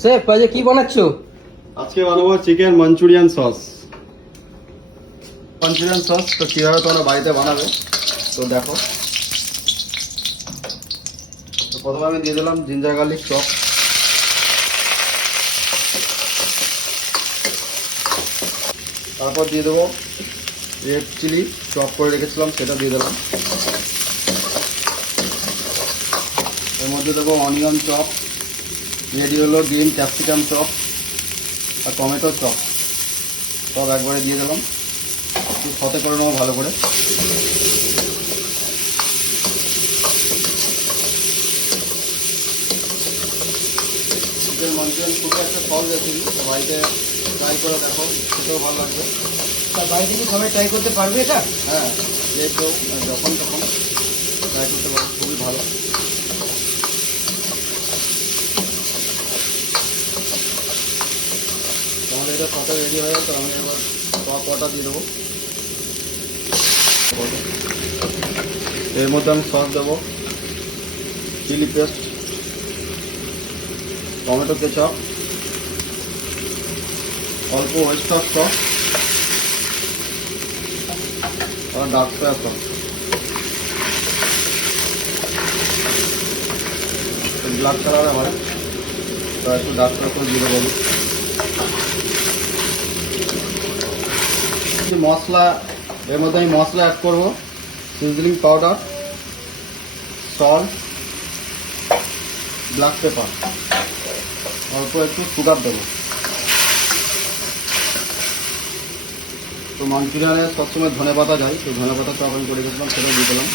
Chef আজ কি বানাচ্ছো? আজকে বানাবো chicken Manchurian sauce. Manchurian sauce তো কিভাবে তোমরা বাড়িতে বানাবে তো দেখো। তো প্রথমে আমি দিয়ে দিলাম জিঞ্জার গার্লিক চপ, তারপর দিয়ে দেবো রেড চিলি চপ করে রেখেছিলাম, সেটা দিয়ে দিলাম। এর মধ্যে দেবো অনিয়ন চপ, রেডি হলো গ্রিন ক্যাপসিকাম চপ আর টমেটো চপ, সব একবারে দিয়ে দিলাম। একটু সতে করে নেবো ভালো করে। চিকেন মাঞ্চুরিয়ান খুবই একটা সহজ রেসিপি, বাড়িতে ট্রাই করে দেখো, খেতেও ভালো লাগবে। তা বাড়িতে কি সবাই ট্রাই করতে পারবে এটা? হ্যাঁ, যে কেউ যখন তখন ট্রাই করতে পারো, খুবই ভালো। আমাদের এটা সাথে রেডি হয়ে গেছে, আমি এবার টপ ওয়াটার দিয়ে দেবো। এর মধ্যে আমি সস দেবো, চিলি পেস্ট, টমেটো কেচাপ, অল্প ওয়েস্টার সস আর dark soya sauce. Black colour আমার, তো একটু ডার্ক সয়া সস দিয়ে দেবো। মশলা, এর মধ্যে আমি মশলা অ্যাড করবো, seasoning powder, salt, black pepper, অল্প একটু সুগার দেবো। তো মাঞ্চুরিয়ানে সবসময় ধনে পাতা যায়, তো ধনে পাতা চপ আমি করে গেছিলাম, সেটা দিয়ে দিলাম।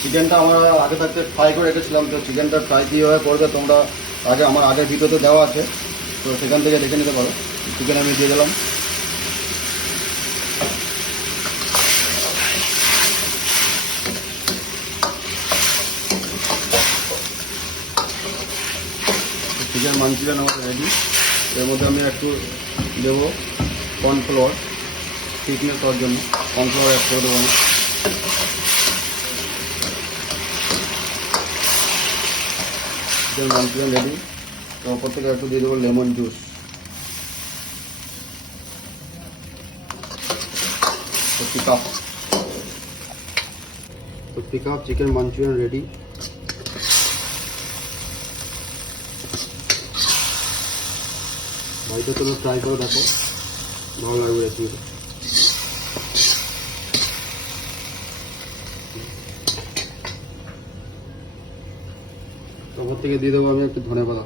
চিকেনটা আমার আগে থাকতে ফ্রাই করে রেখেছিলাম, তো চিকেনটা ফ্রাই কীভাবে করবে তোমরা আগে আমার আগের ভিডিওতে দেওয়া আছে, তো সেখান থেকে দেখে নিতে পারো। চিকেন আমি দিয়ে দিলাম। চিকেন মাঞ্চুরিয়ান আমার রেডি। এর মধ্যে আমি একটু দেবো কর্নফ্লাওয়ার, থিকনেস হওয়ার জন্য কর্নফ্লাওয়ার অ্যাড করে দেবো আমি। Chicken Manchurian ready. তো ওপর থেকে একটু দিয়ে দেবো lemon juice. Pick up chicken Manchurian ready. বাড়িতে তোমরা ট্রাই করে দেখো, ভালো লাগবে রেসিপিটা। ওপর থেকে দিয়ে দেবো আমি একটু ধনেপাতা।